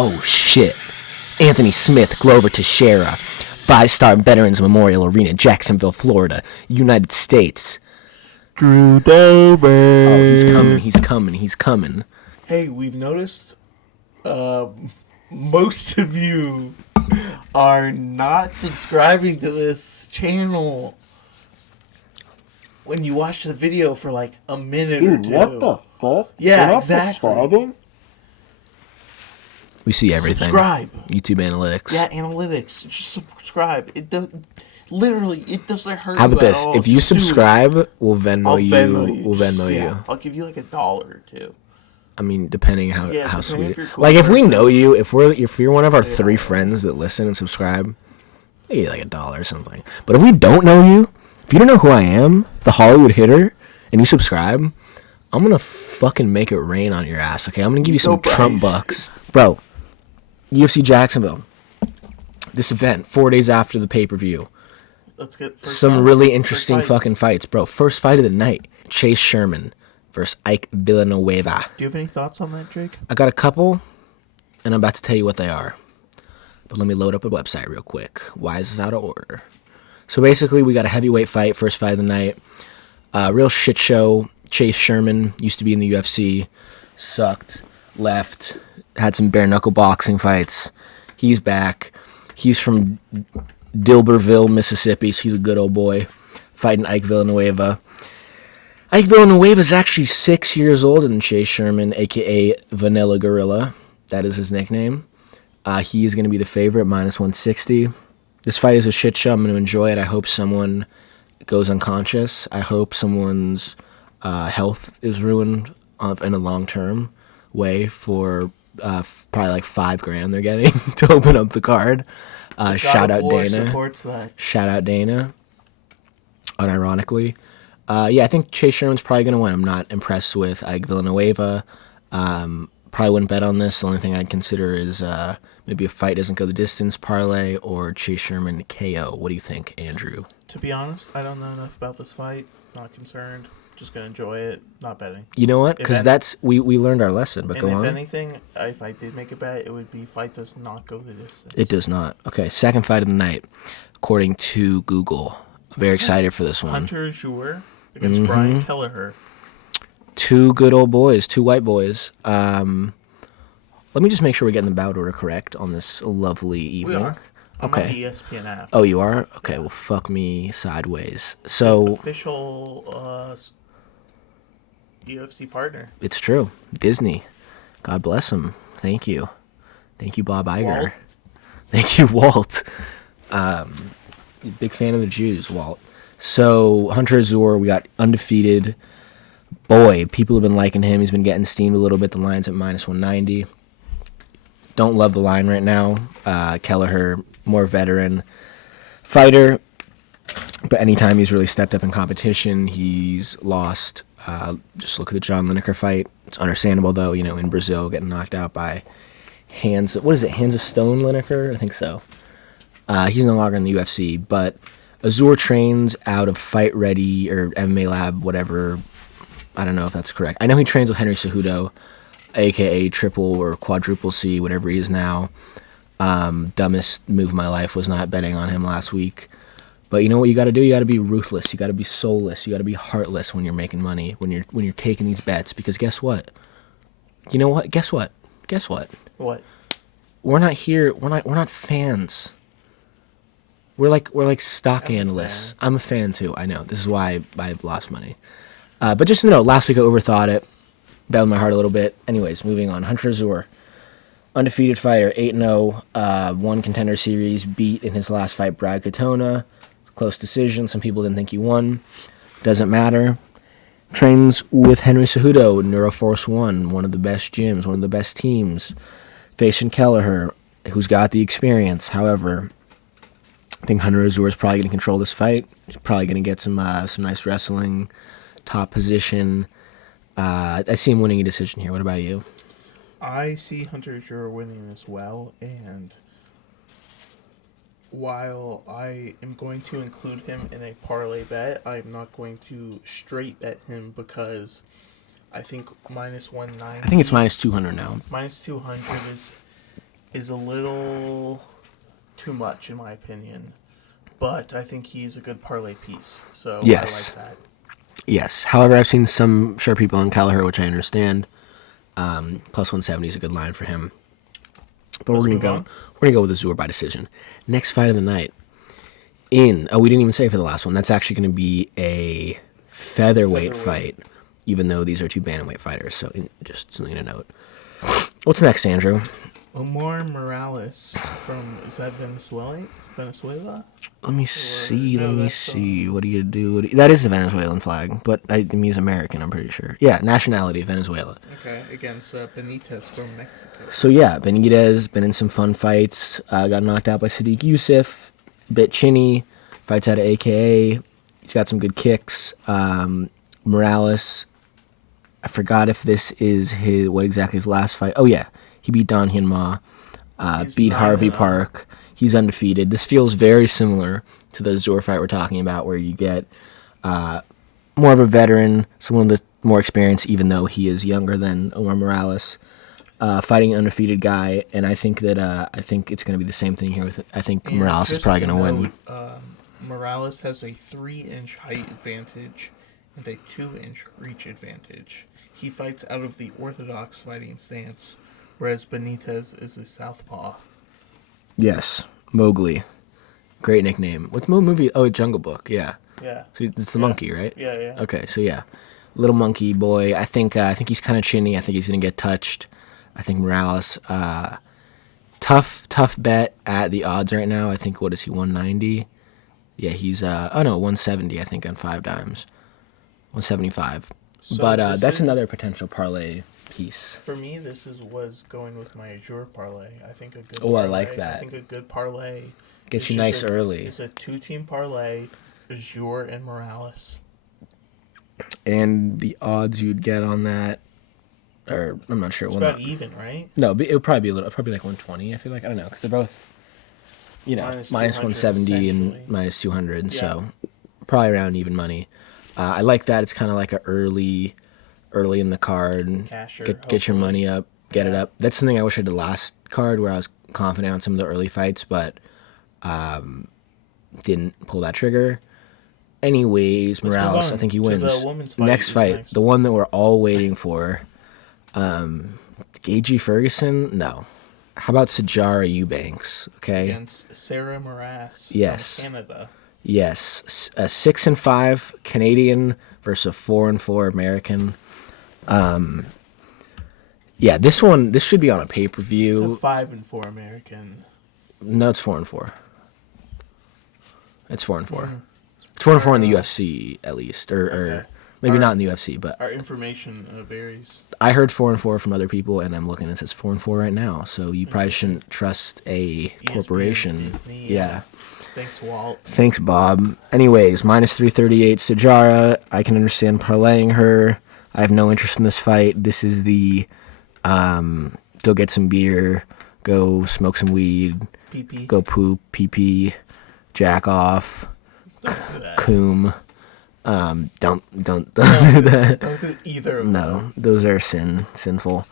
Oh, shit. Anthony Smith, Glover Teixeira. 5-star Veterans Memorial Arena, Jacksonville, Florida, United States. Drew Dober. Oh, he's coming. Hey, we've noticed most of you are not subscribing to this channel when you watch the video for like a minute or two. Dude, what the fuck? Yeah, You're exactly. not subscribing? We see everything. Subscribe. YouTube analytics. Yeah, analytics. Just subscribe. It doesn't hurt. How about you this? at all. If you Just do it. subscribe, we'll Venmo you. We'll Just- Venmo yeah, you. I'll give you like $1 or $2. I mean, depending how depending sweet. if you're a cool Like if we person. know you, if you're one of our 3 friends that listen and subscribe, maybe like $1 or something. But if we don't know you, if you don't know who I am, the Hollywood Hitter, and you subscribe, I'm gonna fucking make it rain on your ass. Okay, I'm gonna give you some Trump bucks, bro. UFC Jacksonville. This event 4 days after the pay-per-view. Let's get Some really interesting fucking fights, bro. First fight of the night: Chase Sherman versus Ike Villanueva. Do you have any thoughts on that, Jake? I got a couple, and I'm about to tell you what they are. But let me load up a website real quick. Why is this out of order? So basically, we got a heavyweight fight, first fight of the night. Real shit show. Chase Sherman used to be in the UFC, sucked, left, had some bare knuckle boxing fights. He's back. He's from Dilberville, Mississippi, so he's a good old boy, fighting Ike Villanueva. Ike Villanueva is actually 6 years older than Chase Sherman, a.k.a. Vanilla Gorilla. That is his nickname. He is going to be the favorite, minus 160. This fight is a shit show. I'm going to enjoy it. I hope someone goes unconscious. I hope someone's health is ruined in a long-term way for probably like $5,000 they're getting to open up the card. Shout out Dana. Supports that. Shout out Dana. Unironically. Yeah, I think Chase Sherman's probably going to win. I'm not impressed with Ike Villanueva. Probably wouldn't bet on this. The only thing I'd consider is maybe a fight doesn't go the distance parlay or Chase Sherman KO. What do you think, Andrew? To be honest, I don't know enough about this fight. Not concerned. Just going to enjoy it. Not betting. You know what? Because we learned our lesson, but go on. If anything, if I did make a bet, it would be fight does not go the distance. It does not. Okay, second fight of the night, according to Google. I'm very excited for this one. Hunter Jour against Brian Kelleher. 2 good old boys, 2 white boys. Let me just make sure we're getting the bout order correct on this lovely evening. We are. I'm on the ESPN app. Oh, you are? Okay, well, fuck me sideways. So Official UFC partner. It's true. Disney. God bless him. Thank you. Thank you, Bob Iger. Walt. Thank you, Walt. Big fan of the Jews, Walt. So, Hunter Azure, we got undefeated. Boy, people have been liking him. He's been getting steamed a little bit. The line's at minus 190. Don't love the line right now. Kelleher, more veteran fighter. But anytime he's really stepped up in competition, he's lost. Just look at the John Lineker fight. It's understandable, though, in Brazil, getting knocked out by Hands of Stone Lineker? I think so. He's no longer in the UFC, but Azure trains out of Fight Ready or MMA Lab, whatever. I don't know if that's correct. I know he trains with Henry Cejudo, a.k.a. triple or quadruple C, whatever he is now. Dumbest move of my life was not betting on him last week. But you know what you got to do? You got to be ruthless. You got to be soulless. You got to be heartless when you're making money, when you're taking these bets. Because guess what? You know what? Guess what? What? We're not here. We're not fans. We're like stock analysts. I'm a fan too. I know. This is why I've lost money. But just to know, last week I overthought it. Bailed my heart a little bit. Anyways, moving on. Hunter Azure, undefeated fighter, 8-0, won Contender Series, beat in his last fight Brad Katona. Close decision. Some people didn't think he won. Doesn't matter. Trains with Henry Cejudo, Neuroforce 1, one of the best gyms, one of the best teams. Facing Kelleher, who's got the experience. However, I think Hunter Azure is probably going to control this fight. He's probably going to get some nice wrestling, top position. I see him winning a decision here. What about you? I see Hunter Azure winning as well, and while I am going to include him in a parlay bet, I'm not going to straight bet him because I think minus 190. I think it's minus 200 now. Minus 200 is is a little too much, in my opinion. But I think he's a good parlay piece. So Yes. I like that. Yes. However, I've seen some sure people on Kelleher, which I understand. Plus 170 is a good line for him. But Let's we're move gonna on. go. We're gonna go with Azur by decision. Next fight of the night. We didn't even say for the last one. That's actually gonna be a featherweight fight, even though these are two bantamweight fighters. So just something to note. What's next, Andrew? Omar Morales from, is that Venezuela? Let me see. no, Let me that's, see. What do you do? That is the Venezuelan flag, but I mean, he's American. I'm pretty sure. Yeah, nationality Venezuela. Okay, against Benitez from Mexico. So yeah, Benitez been in some fun fights. Got knocked out by Sadiq Youssef. Bit chinny. Fights out of AKA. He's got some good kicks. Morales. I forgot if this is what exactly his last fight. Oh yeah, he beat Don Hyun Ma. Beat Harvey 9-0. Park. He's undefeated. This feels very similar to the Zor fight we're talking about, where you get more of a veteran, someone with more experience, even though he is younger than Omar Morales, fighting an undefeated guy. And I think that I think it's going to be the same thing here. I think And Morales is just probably to going to win. note, Morales has a 3-inch height advantage and a 2-inch reach advantage. He fights out of the orthodox fighting stance, whereas Benitez is a southpaw. Yes, Mowgli, great nickname. What's movie? Oh, Jungle Book. Yeah. Yeah. So it's the monkey, right? Yeah, yeah. Okay, so yeah, little monkey boy. I think he's kind of chinny. I think he's gonna get touched. I think Morales, tough bet at the odds right now. I think what is he 190? Yeah, he's 170. I think on 5 dimes, 175. So But this that's is- another potential parlay piece. For me, was going with my Azure parlay. I think a good. Oh, I parlay, like that. I think a good parlay Gets is you just nice early. It's a 2-team parlay, Azure and Morales. And the odds you'd get on that, or I'm not sure. It's Well, about not- even, right? No, it would probably be probably like 120. I feel like I don't know because they're both, minus Minus 200 170 and essentially. minus 200. Yeah. So probably around even money. I like that. It's kind of like a early in the card. Casher, Get your hopefully. money up, get it Yeah. up. That's something I wish I did last card where I was confident on some of the early fights, but didn't pull that trigger. Anyways, move Morales, on I think he to the wins. women's fight Next is fight, next. the one that we're all waiting for. Gagey Ferguson? No. How about Sajara Eubanks? Okay. Against Sarah Moras Yes. from Canada. Yes. A 6-5 Canadian versus a 4-4 American. Yeah, this should be on a It's a pay-per-view. 5-4 American. No, it's 4-4. It's 4-4. It's 4-4 in the UFC at least, or Okay. maybe Our- not in the UFC, but Our information varies. I heard 4-4 from other people, and I'm looking and it says 4-4 right now. So you probably shouldn't trust a corporation. Disney, Yeah. Thanks, Walt. Thanks, Bob. Anyways, minus 338 Sajara. I can understand parlaying her. I have no interest in this fight. This is the go get some beer, go smoke some weed, PP. go poop, pee, jack off, Don't do that. coom. Don't Don't do either of no, those. those are sinful.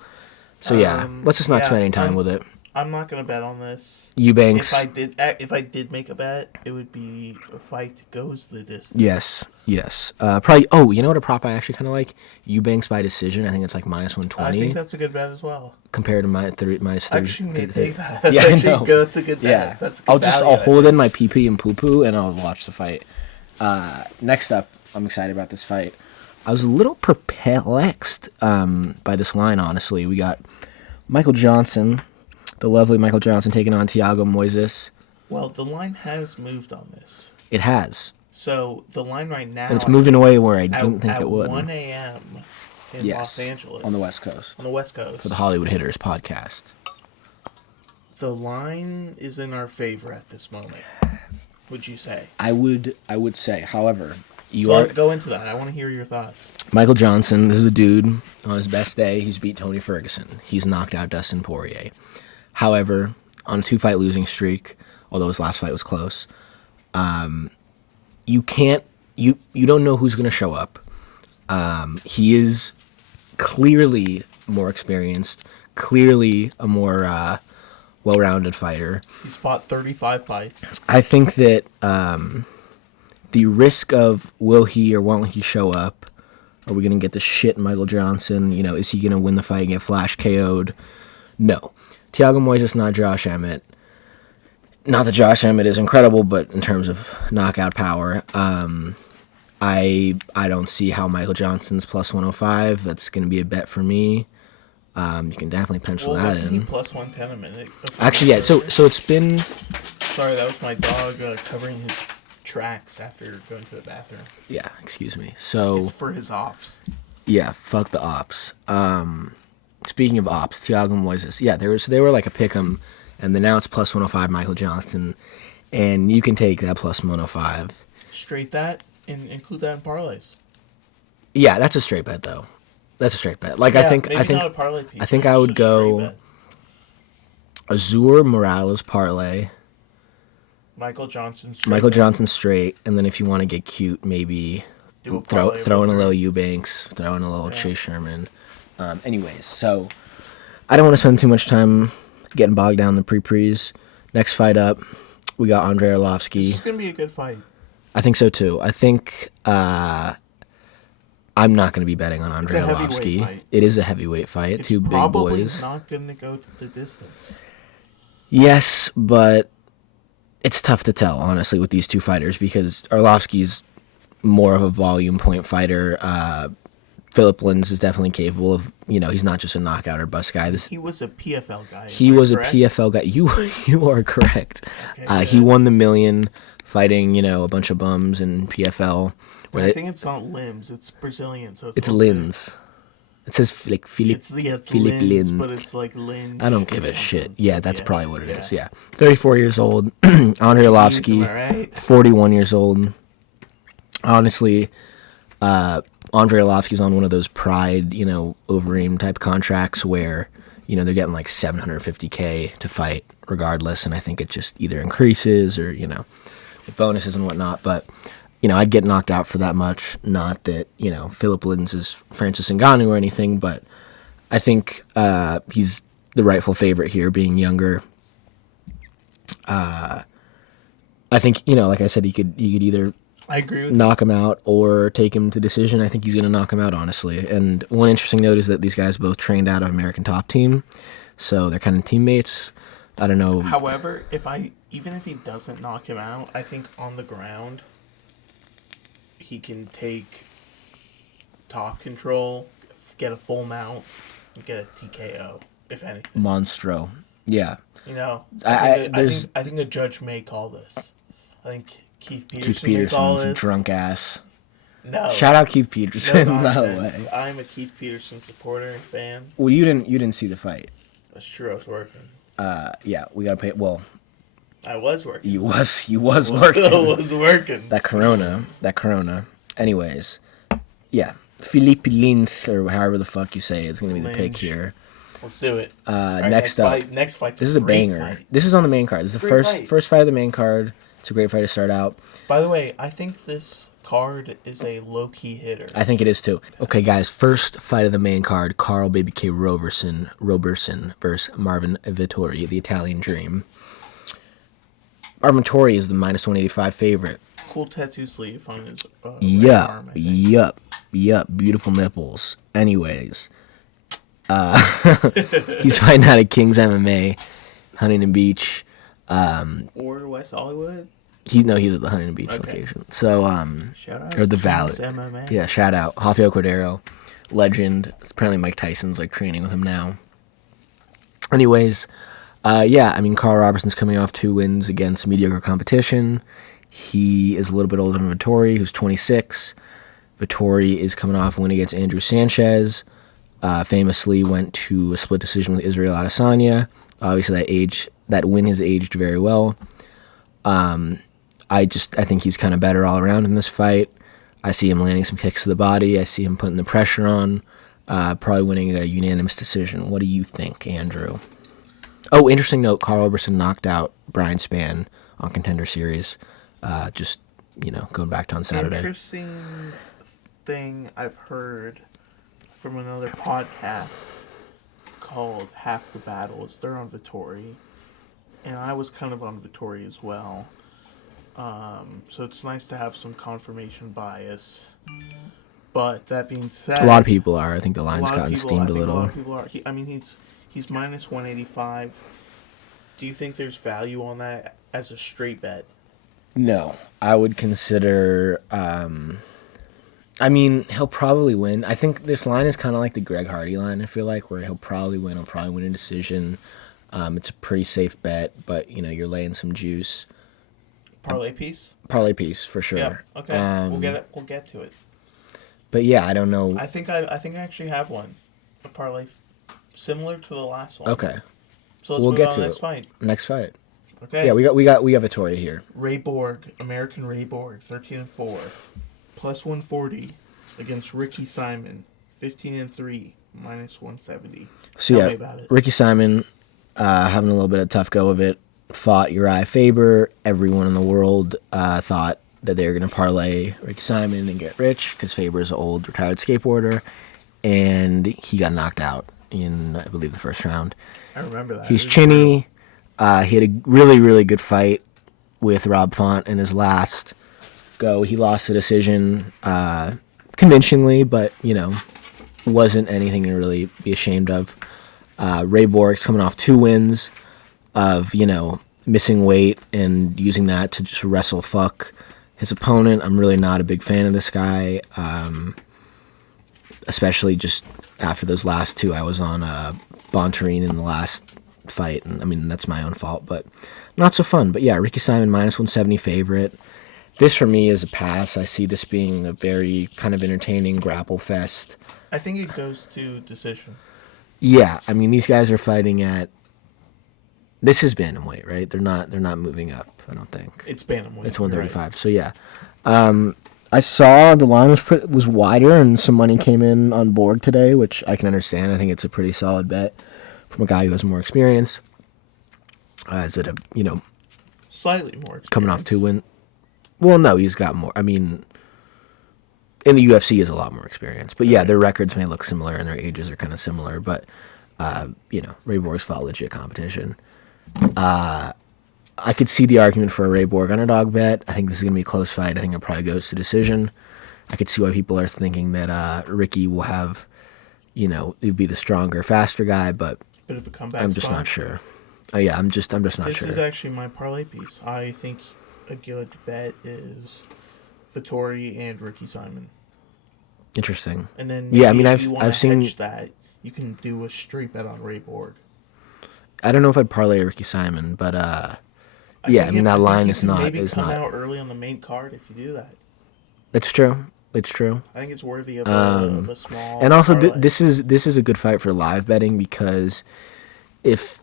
So yeah, let's just not yeah, spend any time with it. I'm not gonna bet on this. Eubanks. If I did make a bet, it would be a fight goes the distance. Yes. Probably. Oh, you know what a prop I actually kind of like? Eubanks by decision. I think it's like minus I 120 think that's a good bet as well. compared to minus 30. Actually, may take that. That's Yeah, I actually know. good. That's a good bet. Yeah. That's a good I'll value, I hold think. in my pee and poo and I'll watch the fight. Next up, I'm excited about this fight. I was a little perplexed by this line. Honestly, we got Michael Johnson, the lovely Michael Johnson, taking on Thiago Moises. Well, the line has moved on this. It has, So the line right now. and it's moving away where I at, didn't think at it would. 1 a.m. in Yes, Los Angeles. on the West Coast On the West Coast. for the Hollywood Hitters podcast. The line is in our favor at this moment. Would you say? I would say, however, you So are go into that. I want to hear your thoughts. Michael Johnson. This is a dude on his best day. He's beat Tony Ferguson. He's knocked out Dustin Poirier. However, on a 2-fight losing streak, although his last fight was close, you don't know who's going to show up. He is clearly more experienced, clearly a more well-rounded fighter. He's fought 35 fights. I think that the risk of will he or won't he show up? Are we going to get the shit Michael Johnson? You know, is he going to win the fight and get flash KO'd? No. Thiago Moises, not Josh Emmett. Not that Josh Emmett is incredible, but in terms of knockout power, I don't see how Michael Johnson's plus 105. That's going to be a bet for me. You can definitely pencil that Wasn't he in. plus 110 a minute? Actually, yeah. So it's been. Sorry, that was my dog covering his tracks after going to the bathroom. Yeah, excuse me. So It's for his ops. yeah, fuck the ops. Speaking of ops, Thiago Moises. Yeah, they were like a pick'em, and then now it's plus 105 Michael Johnson, and you can take that plus 105. Straight that and include that in parlays. Yeah, that's a straight bet though. That's a straight bet. Like Yeah, I think maybe not a parlay piece, I think but I would just a straight go bet. Azur Morales parlay, Michael Johnson. Straight Michael bet. Johnson straight, and then if you want to get cute, maybe Do a throw parlay in a with little her. Eubanks, throw in a little Yeah. Chase Sherman. Anyways, so I don't want to spend too much time getting bogged down in the pre-pre's. Next fight up, we got Andrei This Arlovsky. is gonna be a good fight. I think so too. I think I'm not going to be betting on Andrei a heavyweight Arlovsky. fight. It is a heavyweight fight. It's Two big probably boys. not gonna go the distance. Yes, but it's tough to tell, honestly, with these two fighters because Arlovsky's more of a volume point fighter. Philip Lins is definitely capable of, he's not just a knockout or bust guy. He was a PFL guy. He am I was correct? a PFL guy. You are correct. Okay, He good. won the million fighting, a bunch of bums in PFL. But I think it's not limbs. It's Brazilian, so It's a little bit- Lins. It says like Philip. It's Philip Lins, Lin. but it's like Lin. I don't or give a something. shit. Yeah, that's probably what it is. Yeah. 34 years old. Andrei Jeez, Arlovsky, am I right? 41 years old. Honestly, Andrei Arlovsky's on one of those pride, Overeem type contracts where, they're getting like $750K to fight regardless. And I think it just either increases or, with bonuses and whatnot. But, I'd get knocked out for that much. Not that, Philip Lins is Francis Ngannou or anything, but I think he's the rightful favorite here, being younger. I think, like I said, he could either I agree with you. knock him out or take him to decision. I think he's going to knock him out, honestly. And one interesting note is that these guys both trained out of American Top Team, so they're kind of teammates. I don't know. However, even if he doesn't knock him out, I think on the ground he can take top control, get a full mount, and get a TKO, if anything. Monstro. Yeah. I there's- think a judge may call this. I think Keith Keith Peterson may call Peterson's this. drunk ass. No. Shout out Keith No Peterson, by the nonsense. way. I'm a Keith Peterson supporter and fan. Well, you didn't see the fight. That's true. I was working. Yeah, we gotta pay. Well, I was working. you was I working. was working. That Corona. Anyways, yeah, Philippe Linth or however the fuck you say it's gonna be the pick Linge. here. Let's do it. All right, Next up, Next fight. this is a banger. Fight. This is on the main card. This is the Great fight. first fight of the main card. It's a great fight to start out. By the way, I think this card is a low key hitter. I think it is too. Okay, guys, first fight of the main card: Carl Baby K. Roberson versus Marvin Vittori, the Italian Dream. Marvin Vittori is the minus 185 favorite. Cool tattoo sleeve on his right Yup, arm, I think. yup. Beautiful nipples. Anyways, he's fighting out of King's MMA, Huntington Beach. Or West Hollywood. He's at the Huntington Beach Okay. location. So, Shout out or the King's Valley. MMA. Yeah, shout out Rafael Cordero, legend. Apparently Mike Tyson's like training with him now. Anyways, Carl Robertson's coming off 2 wins against mediocre competition. He is a little bit older than Vittori, who's 26. Vittori is coming off a win against Andrew Sanchez. Famously went to a split decision with Israel Adesanya. Obviously, that win has aged very well. I think he's kind of better all around in this fight. I see him landing some kicks to the body. I see him putting the pressure on. Probably winning a unanimous decision. What do you think, Andrew? Oh, interesting note. Carl Roberson knocked out Brian Spann on Contender Series. Going back to on Saturday. Interesting thing I've heard from another podcast called Half the Battles. They're on Vittori. and I was kind of on Vittori as well. So it's nice to have some confirmation bias. But that being said, A lot of people are. I think the a line's lot of gotten people, steamed I a think a lot little. of people are. He's minus 185. Do you think there's value on that as a straight bet? No, I would consider. I mean, he'll probably win. I think this line is kind of like the Greg Hardy line. I feel like where he'll probably win. He'll probably win a decision. It's a pretty safe bet, but you're laying some juice. Parlay piece? Parlay piece for sure. Yeah. Okay. We'll get to it. But yeah, I don't know. I think I actually have one. A parlay similar to the last one. Okay. So let's We'll move get on to to the next it. fight. Next fight. Okay. Yeah, we got Vittori here. Ray Borg, American Ray Borg, 13-4, plus 140 against Ricky Simon, 15-3, minus 170. So Tell yeah, me about it. Ricky Simon having a little bit of tough go of it. Fought Uriah Faber. Everyone in the world thought that they were going to parlay Ricky Simon and get rich because Faber's an old retired skateboarder, and he got knocked out in, I believe, the first round. I remember that. He's chinny. He had a really, really good fight with Rob Font in his last go. He lost the decision convincingly, but, wasn't anything to really be ashamed of. Ray Borg's coming off 2 wins of, missing weight and using that to just wrestle fuck his opponent. I'm really not a big fan of this guy, especially just after those last 2. I was on Bontarine in the last fight, and I mean, that's my own fault, but not so fun. But yeah, Ricky Simon, minus 170 favorite. This for me is a pass. I see this being a very kind of entertaining grapple fest. I think it goes to decision. Yeah, I mean, these guys are fighting at. This is bantamweight, right? They're not moving up. I don't think It's bantamweight. it's 135. Right. So yeah, I saw the line was wider, and some money came in on Borg today, which I can understand. I think it's a pretty solid bet from a guy who has more experience. Is it Slightly more experience. coming off 2 win? Well, no, he's got more. I mean, in the UFC, he has a lot more experience. But yeah, their records may look similar and their ages are kind of similar. But Ray Borg's fought legit competition. I could see the argument for a Ray Borg underdog bet. I think this is going to be a close fight. I think it probably goes to decision. I could see why people are thinking that Ricky will have, he'd be the stronger, faster guy, but Bit of a comeback. I'm just spot. not sure. Oh yeah, I'm just not This sure. is actually my parlay piece. I think a good bet is Vittori and Ricky Simon. Interesting. And then Yeah, I maybe mean, if you wanna I've seen. hedge that. You can do a straight bet on Ray Borg. I don't know if I'd parlay Ricky Simon, but yeah, I mean that line is not Maybe is come not. out early on the main card if you do that. It's true. It's true. I think it's worthy of a small. And also, parlay. this is a good fight for live betting because if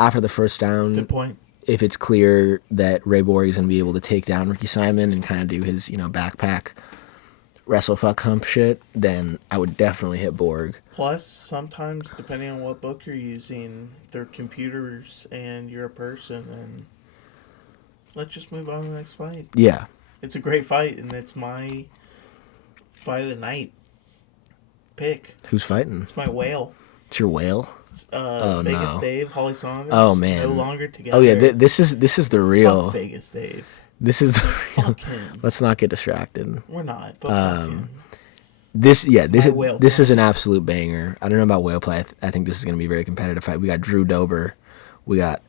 after the first down, Good point. if it's clear that Ray Borg is going to be able to take down Ricky Simon and kind of do his backpack wrestle fuck hump shit, then I would definitely hit Borg. Plus, sometimes depending on what book you're using, they're computers and you're a person. And let's just move on to the next fight. Yeah. It's a great fight, and it's my fight of the night pick. Who's fighting? It's my whale. It's your whale. Vegas no. Dave, Holly Saunders. Oh man. No longer together. Oh yeah. This is the real. Fuck Vegas Dave. This is the real. Fuck him. Let's not get distracted. We're not, but fuck him. This whale this play. is an absolute banger. I don't know about whale play. I think this is going to be a very competitive fight. We got Drew Dober. We got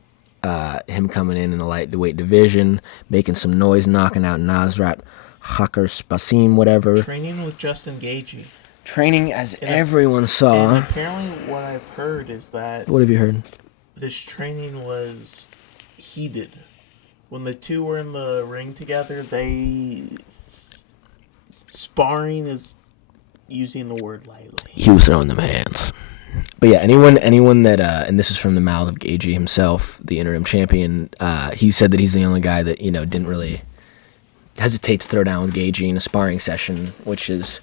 him coming in the lightweight division, making some noise, knocking out Nasrat Hakkar-Spasim, whatever. Training with Justin Gaethje. Training as And everyone saw. And apparently what I've heard is that What have you heard? this training was heated. When the two were in the ring together, sparring is using the word lightly. He was throwing them hands. But yeah, anyone that and this is from the mouth of Gaethje himself, the interim champion. He said that he's the only guy that didn't really hesitate to throw down with Gaethje in a sparring session, which is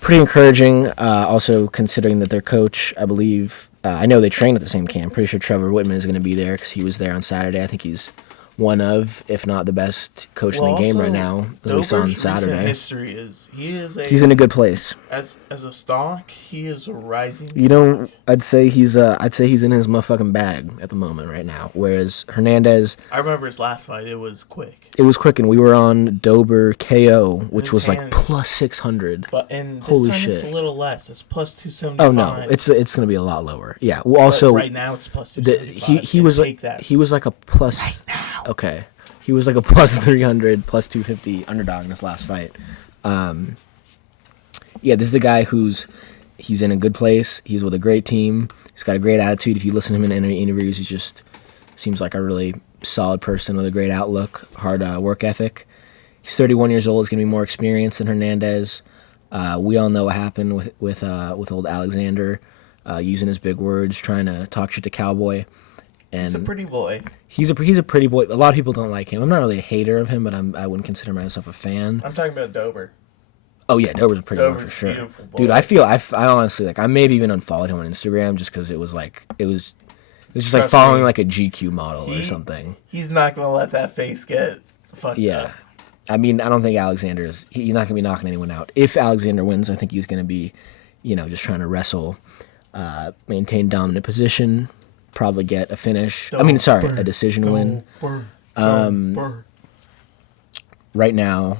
pretty encouraging. Also considering that their coach, I believe, I know they train at the same camp. Pretty sure Trevor Whitman is going to be there because he was there on Saturday. I think he's one of, if not the best coach in the game right now, as we saw on Dober's recent Saturday. history is He's in a good place. As a stock, he is a rising stock. You know, I'd say he's in his motherfucking bag at the moment right now. Whereas Hernandez, I remember his last fight; it was quick. It was quick, and we were on Dober KO, which was hand, like plus 600. But and this holy time shit, it's a little less. It's plus 275. Oh no, it's gonna be a lot lower. Yeah. Well, also but right now it's plus 275. He was like a plus. Right now. Okay. He was like a plus 300, plus 250 underdog in this last fight. Yeah, this is a guy he's in a good place. He's with a great team. He's got a great attitude. If you listen to him in any interviews, he just seems like a really solid person with a great outlook, hard work ethic. He's 31 years old. He's going to be more experienced than Hernandez. We all know what happened with old Alexander, using his big words, trying to talk shit to Cowboy. And he's a pretty boy. He's a pretty boy. A lot of people don't like him. I'm not really a hater of him, but I wouldn't consider myself a fan. I'm talking about Dober. Oh yeah, Dober's a pretty boy for sure. Boy. Dude, I honestly I maybe even unfollowed him on Instagram just because it was just like following like a GQ model or something. He's not gonna let that face get fucked up. I mean, I don't think he's not gonna be knocking anyone out. If Alexander wins, I think he's gonna be, just trying to wrestle, maintain dominant position, probably get a finish. A decision win. Right now,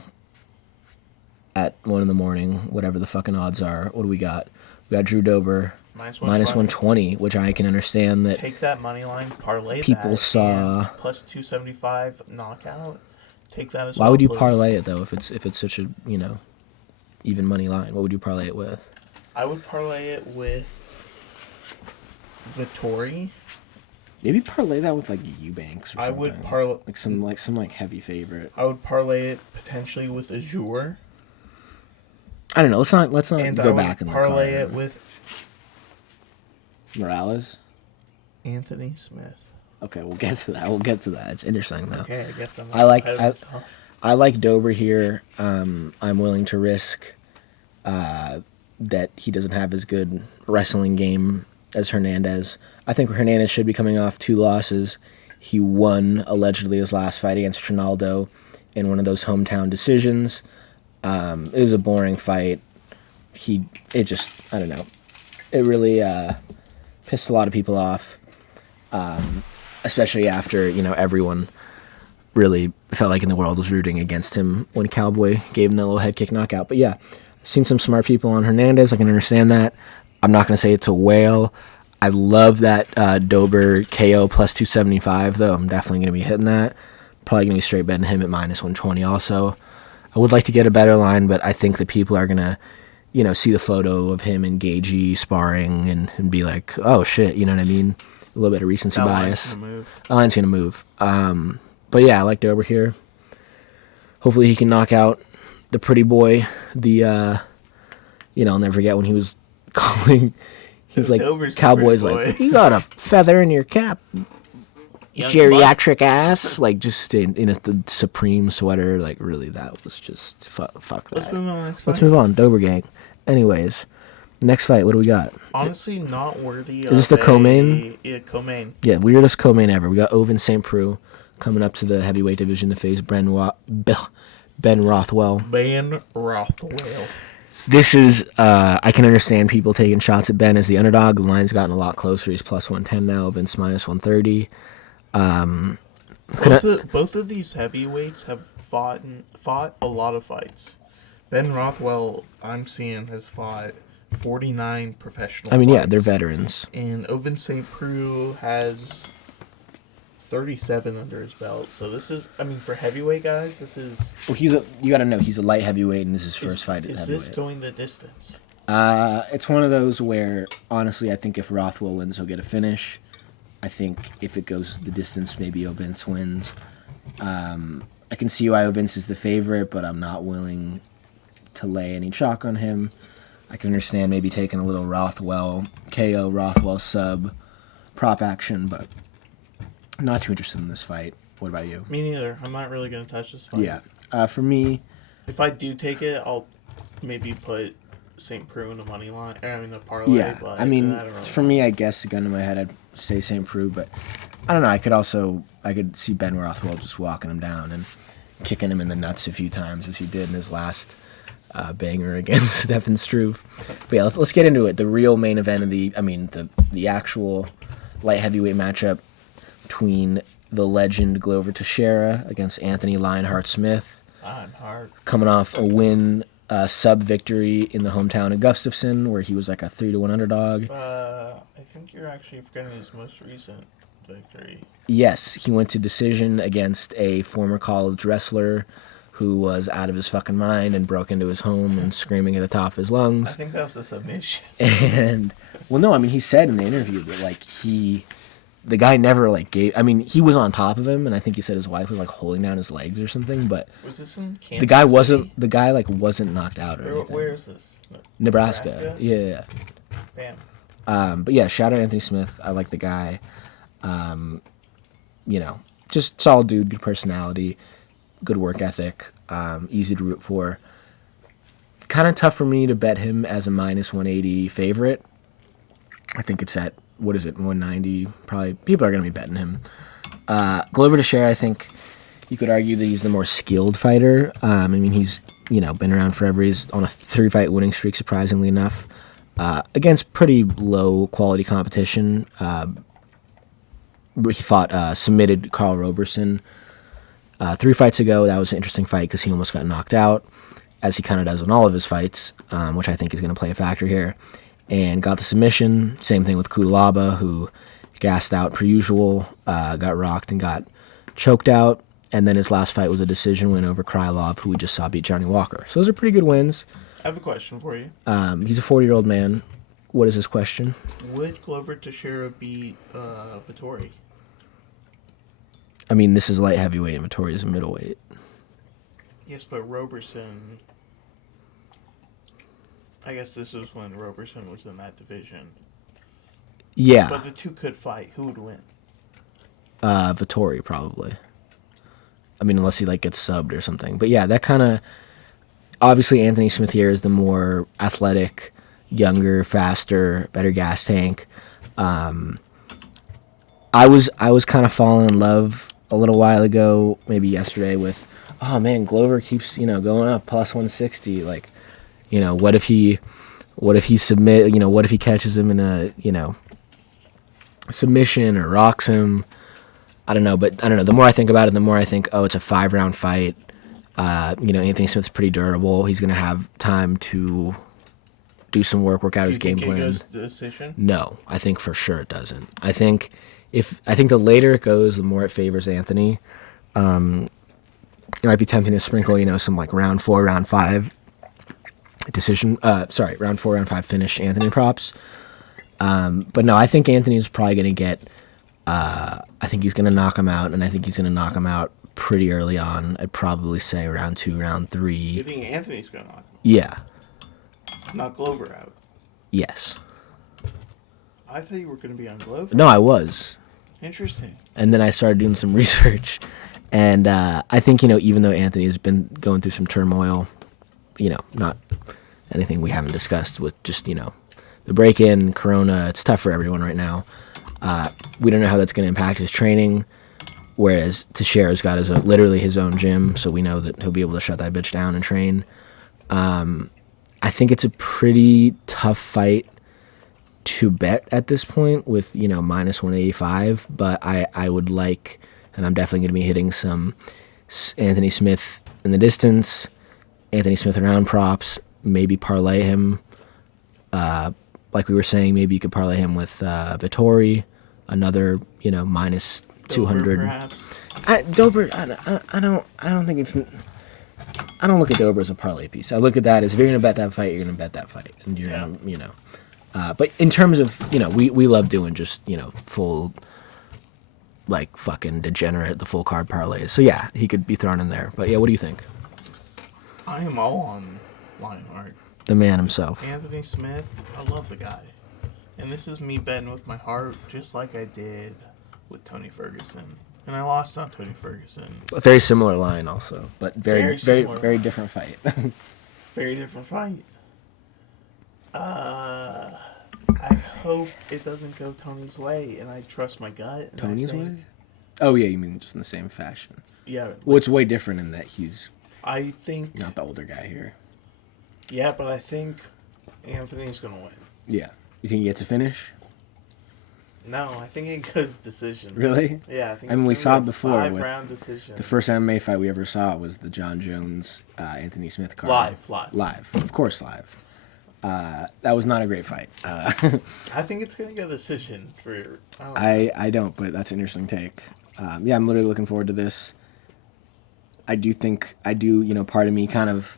at 1 a.m, whatever the fucking odds are, what do we got? We got Drew Dober minus 120, which I can understand that. Take that money line, parlay people that, saw plus 275 knockout. Take that as Why would you parlay it though if it's such a even money line? What would you parlay it with? I would parlay it with Vittori. Maybe parlay that with like Eubanks or something. I would parlay some heavy favorite. I would parlay it potentially with Azure. I don't know. Let's not go back and parlay it with Morales. Anthony Smith. Okay, we'll get to that. It's interesting though. Okay, I guess I like Dober here. I'm willing to risk that he doesn't have as good wrestling game as Hernandez. I think Hernandez should be coming off 2 losses. He won allegedly his last fight against Trinaldo in one of those hometown decisions. It was a boring fight. I don't know. It really pissed a lot of people off, especially after, everyone really felt like in the world was rooting against him when Cowboy gave him that little head kick knockout. But yeah, I've seen some smart people on Hernandez. I can understand that. I'm not going to say it's a whale. I love that Dober KO plus 275, though. I'm definitely going to be hitting that. Probably going to be straight betting him at minus 120 also. I would like to get a better line, but I think the people are going to, see the photo of him and Gagey sparring and be like, oh, shit, you know what I mean? A little bit of recency bias. The line's going to move. But yeah, I like Dober here. Hopefully he can knock out the pretty boy. I'll never forget when he was calling. He's like, Cowboy's like, you got a feather in your cap, geriatric ass. Like, just in the Supreme sweater. Like, really, that was just, fuck that. Let's move on. Dober gang. Anyways, next fight, what do we got? Honestly, not worthy of Is this the co-main? Yeah, co-main. Yeah, weirdest co-main ever. We got Oven St. Preux coming up to the heavyweight division to face Ben Rothwell. This is, I can understand people taking shots at Ben as the underdog. The line's gotten a lot closer. He's plus 110 now. Vince minus 130. Both of these heavyweights have fought a lot of fights. Ben Rothwell, I'm seeing, has fought 49 professional fights. Yeah, they're veterans. And Oven St. Preux has 37 under his belt. So this is, for heavyweight guys, this is... Well, you got to know, he's a light heavyweight, and this is his first fight at heavyweight. Is this going the distance? It's one of those where, honestly, I think if Rothwell wins, he'll get a finish. I think if it goes the distance, maybe Ovince wins. I can see why Ovince is the favorite, but I'm not willing to lay any chalk on him. I can understand maybe taking a little Rothwell, KO, Rothwell sub prop action, but I'm not too interested in this fight. What about you? Me neither. I'm not really going to touch this fight. Yeah. For me... If I do take it, I'll maybe put St. Preux in a money line. A parlay. Yeah. But for me, I guess, a gun to my head, I'd say St. Preux, but I don't know. I could also I could see Ben Rothwell just walking him down and kicking him in the nuts a few times as he did in his last banger against Stefan Struve. But yeah, let's get into it. The real main event of the actual light heavyweight matchup between the legend Glover Teixeira against Anthony Lionheart Smith. Lionheart. Coming off a win, sub victory in the hometown of Gustafson, where he was like a 3-1 underdog. I think you're actually forgetting his most recent victory. Yes, he went to decision against a former college wrestler who was out of his fucking mind and broke into his home and screaming at the top of his lungs. I think that was a submission. And, well, no, I mean, he said in the interview that, like, the guy never, like, he was on top of him, and I think he said his wife was, like, holding down his legs or something, but Was this in Kansas the guy City? wasn't knocked out or anything. Where is this? Nebraska? Yeah. Bam. But yeah, shout out Anthony Smith. I like the guy. Just solid dude, good personality, good work ethic, easy to root for. Kind of tough for me to bet him as a minus 180 favorite. I think it's at, 190? Probably people are going to be betting him. Glover Teixeira, I think you could argue that he's the more skilled fighter. He's, been around forever. He's on a 3-fight winning streak, surprisingly enough, against pretty low quality competition. He fought submitted Carl Roberson 3 fights ago. That was an interesting fight because he almost got knocked out, as he kind of does in all of his fights, which I think is going to play a factor here. And got the submission. Same thing with Kudalaba, who gassed out per usual, got rocked and got choked out. And then his last fight was a decision win over Krylov, who we just saw beat Johnny Walker. So those are pretty good wins. I have a question for you. He's a 40-year-old man. What is his question? Would Glover Teixeira beat Vettori? This is light heavyweight and Vettori is a middleweight. Yes, but Roberson... I guess this was when Roberson was in that division. Yeah. But the two could fight. Who would win? Vettori, probably. Unless he, gets subbed or something. But yeah, that kind of... Obviously, Anthony Smith here is the more athletic, younger, faster, better gas tank. I was kind of falling in love a little while ago, maybe yesterday, with, oh man, Glover keeps going up plus 160. What if he submit? What if he catches him in a submission or rocks him? I don't know, but I don't know. The more I think about it, the more I think, oh, it's a 5-round fight. Anthony Smith's pretty durable. He's gonna have time to do some work out his game plan. Do you think it goes to decision? No, I think for sure it doesn't. I think the later it goes, the more it favors Anthony. It might be tempting to sprinkle, some round 4, round 5 decision. Round 4, round 5 finish Anthony props. But no, I think Anthony's probably gonna get. I think he's gonna knock him out, and I think he's gonna knock him out pretty early on. I'd probably say round 2, round 3. You think Anthony's gonna knock him out? Yeah. Knock Glover out? Yes. I thought you were gonna be on Glover. No, I was. Interesting. And then I started doing some research, and I think even though Anthony has been going through some turmoil, not anything we haven't discussed with just the break-in, Corona. It's tough for everyone right now. We don't know how that's going to impact his training. Whereas Teixeira's got literally his own gym, so we know that he'll be able to shut that bitch down and train. I think it's a pretty tough fight to bet at this point with, minus 185, but I would like, and I'm definitely going to be hitting some Anthony Smith in the distance, Anthony Smith around props, maybe parlay him. Like we were saying, maybe you could parlay him with Vettori, another, minus 200. Dober, I don't think it's. I don't look at Dober as a parlay piece. I look at that as if you're gonna bet that fight, you're gonna bet that fight, and you're gonna, But in terms of we love doing just full, fucking degenerate the full card parlays. So yeah, he could be thrown in there. But yeah, what do you think? I am all on Lionheart. The man himself. Anthony Smith, I love the guy, and this is me betting with my heart, just like I did with Tony Ferguson. And I lost on Tony Ferguson. A very similar line also, but very Very different fight. Very different fight. I hope it doesn't go Tony's way, and I trust my gut. And Tony's way? Oh, yeah, you mean just in the same fashion. Yeah. Well, it's way different in that he's I think. not the older guy here. Yeah, but I think Anthony's gonna win. Yeah. You think he gets a finish? No, I think it goes decision. Really? Yeah, I think. I mean, we saw it before. 5-round decision. The first MMA fight we ever saw was the John Jones, Anthony Smith card. Live. Of course, live. That was not a great fight. I think it's gonna get a decision for. I don't, but that's an interesting take. Yeah, I'm literally looking forward to this. I do, part of me kind of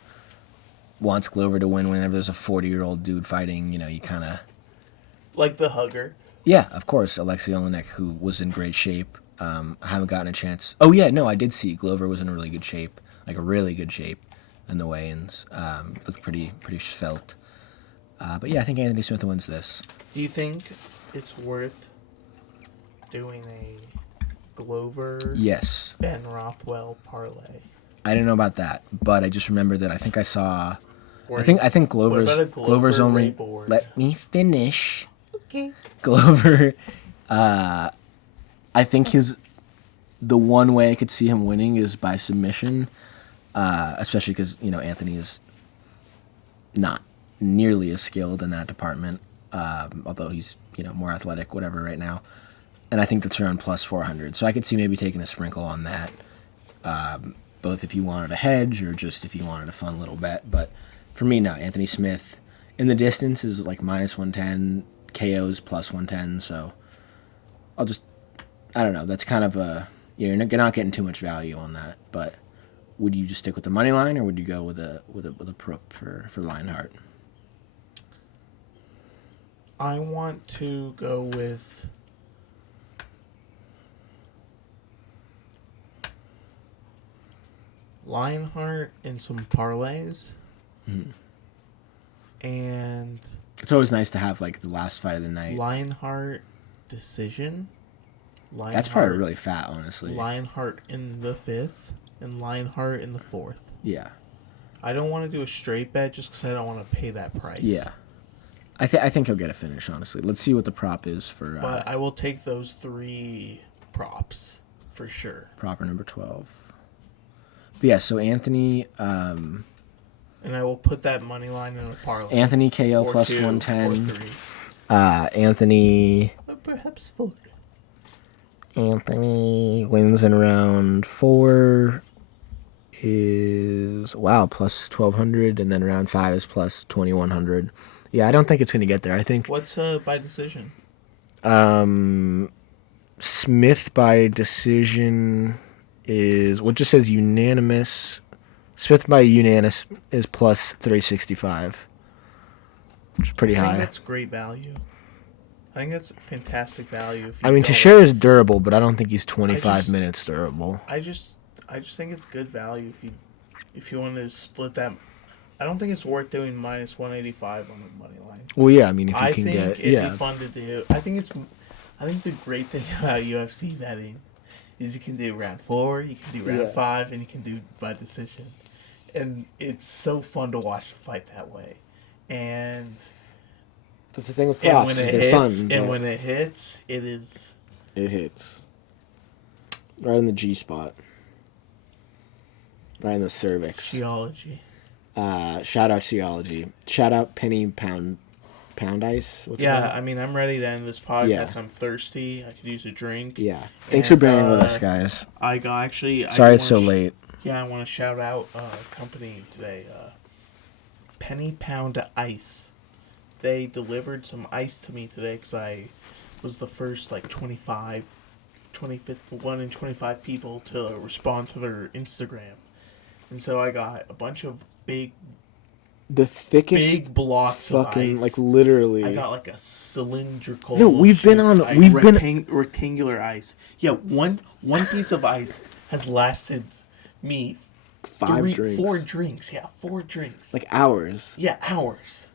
wants Glover to win whenever there's a 40-year-old dude fighting, you kind of... Like the hugger. Yeah, of course, Alexei Olenek, who was in great shape. I haven't gotten a chance... Oh, yeah, no, I did see Glover was in really good shape, like a really good shape in the weigh-ins. Looked pretty svelte. But yeah, I think Anthony Smith wins this. Do you think it's worth doing a Glover Yes. Ben Rothwell parlay? I didn't know about that, but I just remembered that I think I saw... I think Glover's only... board? Let me finish. Okay. Glover, I think the one way I could see him winning is by submission, especially because, Anthony is not nearly as skilled in that department, although he's, more athletic, whatever, right now. And I think that's around plus 400. So I could see maybe taking a sprinkle on that, both if you wanted a hedge or just if you wanted a fun little bet. But for me, no, Anthony Smith in the distance is like minus 110, KO's plus 110. So I don't know. That's kind of you're not getting too much value on that. But would you just stick with the money line or would you go with a prop for Lionheart? I want to go with Lionheart in some parlays. And it's always nice to have like the last fight of the night. Lionheart decision. That's probably really fat, honestly. Lionheart in the 5th and Lionheart in the 4th. Yeah. I don't want to do a straight bet just because I don't want to pay that price. Yeah. I think he'll get a finish, honestly. Let's see what the prop is for... But I will take those 3 props for sure. Proper number 12. But yeah, so Anthony... and I will put that money line in a parlay. Anthony KO plus 110. 3. Anthony... Perhaps 4. Anthony wins in round 4 is... Wow, plus 1,200. And then round 5 is plus 2,100. Yeah, I don't think it's going to get there. I think... What's by decision? Smith by decision is... Well, it just says unanimous. Smith by unanimous is plus 365. Which is pretty high. I think that's great value. I think that's fantastic value. Teixeira is durable, but I don't think he's 25 minutes durable. I just think it's good value if you want to split that. I don't think it's worth doing minus 185 on the money line. Well, yeah, if you can get... it'd be fun to do. I think the great thing about UFC betting is you can do round 4, you can do round 5, and you can do by decision. And it's so fun to watch the fight that way. And that's the thing with props, they're fun. And when it hits, it is... It hits. Right in the G spot. Right in the cervix. Geology. Shout out Geology. Shout out Penny Pound Ice. What's it called? I'm ready to end this podcast. Yeah. I'm thirsty. I could use a drink. Yeah. Thanks for bearing with us, guys. Sorry it's so late. Yeah, I want to shout out a company today. Penny Pound Ice. They delivered some ice to me today because I was the first 25th one in 25 people to respond to their Instagram. And so I got a bunch of big blocks of ice. Literally. I got a cylindrical. No, rectangular ice. Yeah, one piece of ice has lasted me 4 drinks. Yeah, 4 drinks. Hours. Yeah, hours.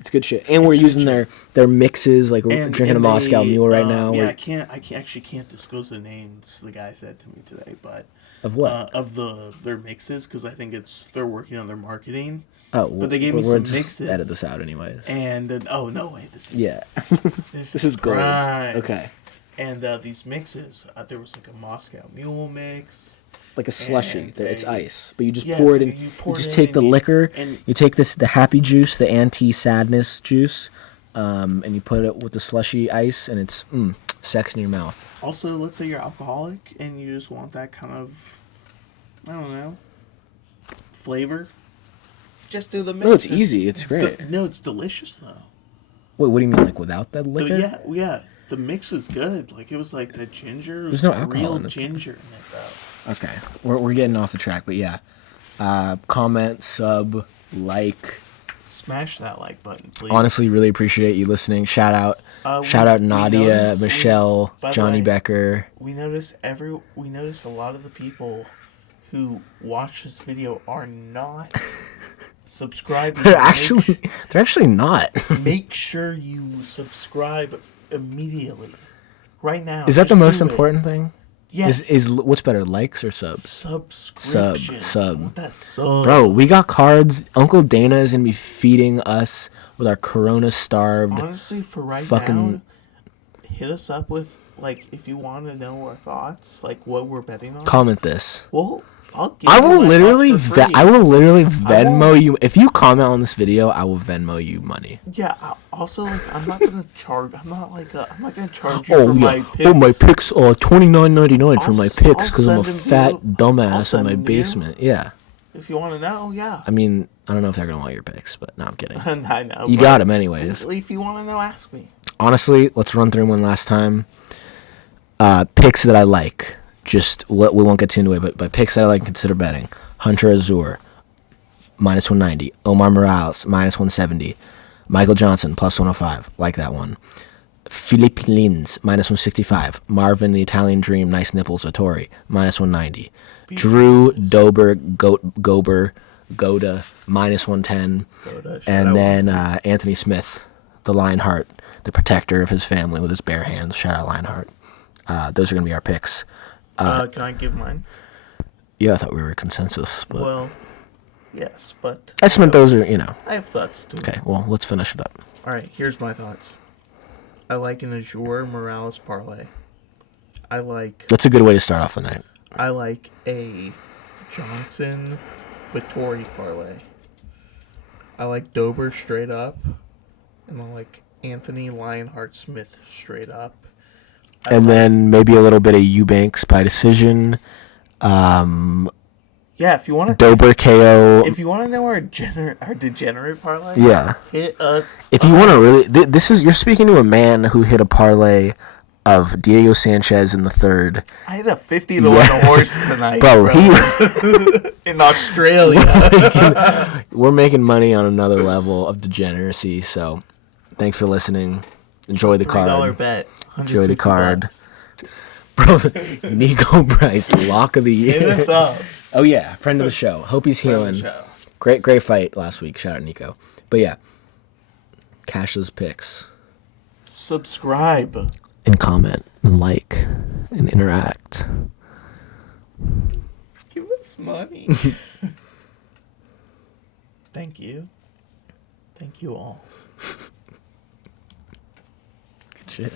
It's good shit. And we're using their mixes, we're drinking a Moscow Mule right now. Yeah, I can't disclose the names the guy said to me today, but of what? Of their mixes, because I think they're working on their marketing. Oh, but they gave me some mixes. Edit this out, anyways. And then, oh no way, this is this is great. Okay. And these mixes, there was like a Moscow Mule mix. Like a slushy. And It's ice. But you just yeah, pour it's it like in. you You pour it just in take and the liquor. and You take the happy juice, the anti-sadness juice, and you put it with the slushy ice, and it's sex in your mouth. also, let's say you're alcoholic and you just want that kind of, I don't know, flavor. Just do the mix. No, it's easy. It's great. No, it's delicious though. Wait, what do you mean, like without that liquor? Yeah. The mix is good. Like it was like the ginger. There's no alcohol real in it. ginger in it though. Okay, we're getting off the track, but yeah. Comment, sub, like. Smash that like button, please. Honestly, really appreciate you listening. Shout out Nadia, Michelle, Johnny Becker. We notice a lot of the people who watch this video are not subscribing. They're actually not. Make sure you subscribe immediately, right now. Is that the Just most do it. important thing? Yes. Is what's better, likes or subs? Subscription. Sub. I want that sub. Bro, we got cards. Uncle Dana is gonna be feeding us with our Corona starved. Honestly, for right fucking- now, hit us up with like if you want to know our thoughts, like what we're betting on. Comment this. Well, I'll give I you will my literally thoughts for free. I will literally Venmo you if you comment on this video. I will Venmo you money. Yeah. Also, like, I'm not gonna charge. I'm not gonna charge you for Oh my yeah. picks. Oh, my picks are $29.99 for my I'll picks because I'm a send them to fat you. I'll dumbass in send my them to you. basement. Yeah. If you want to know, yeah. I mean, I don't know if they're gonna want your picks, but no, I'm kidding. I know. You but got them anyways. If you want to know, ask me. Honestly, let's run through one last time. Picks that I like. Just we won't get too into it, but picks that I like and consider betting. Hunter Azure, -190. Omar Morales, -170. Michael Johnson, +105. Like that one. Philippe Lins, -165. Marvin, the Italian Dream, Nice Nipples, Ottori, -190. Drew Dober, Gober, Goda, -110. And then Anthony Smith, the Lionheart, the protector of his family with his bare hands. Shout out Lionheart. Those are going to be our picks. Can I give mine? Yeah, I thought we were consensus. But Well, yes, but I just meant those are, I have thoughts too. Okay, well, let's finish it up. All right, here's my thoughts. I like an Azure Morales parlay. That's a good way to start off the night. I like a Johnson Vittori parlay. I like Dober straight up, and I like Anthony Lionheart Smith straight up. Then maybe a little bit of Eubanks by decision. Yeah, if you want to Dober KO. If you want to know our degenerate parlay, Yeah. hit us. If you want to really, you're speaking to a man who hit a parlay of Diego Sanchez in the third. I had a 50 to 1 horse tonight, Bro, in Australia. we're making money on another level of degeneracy. So, thanks for listening. Enjoy the $3 card. bet. Enjoy the card. $150. Bro, Nico Bryce, lock of the year. Hit us up. Oh yeah, friend of the show. Hope he's healing. Great fight last week. Shout out Nico. But yeah, cash those picks. Subscribe. And comment and like and interact. Give us money. Thank you. Thank you all. Good shit.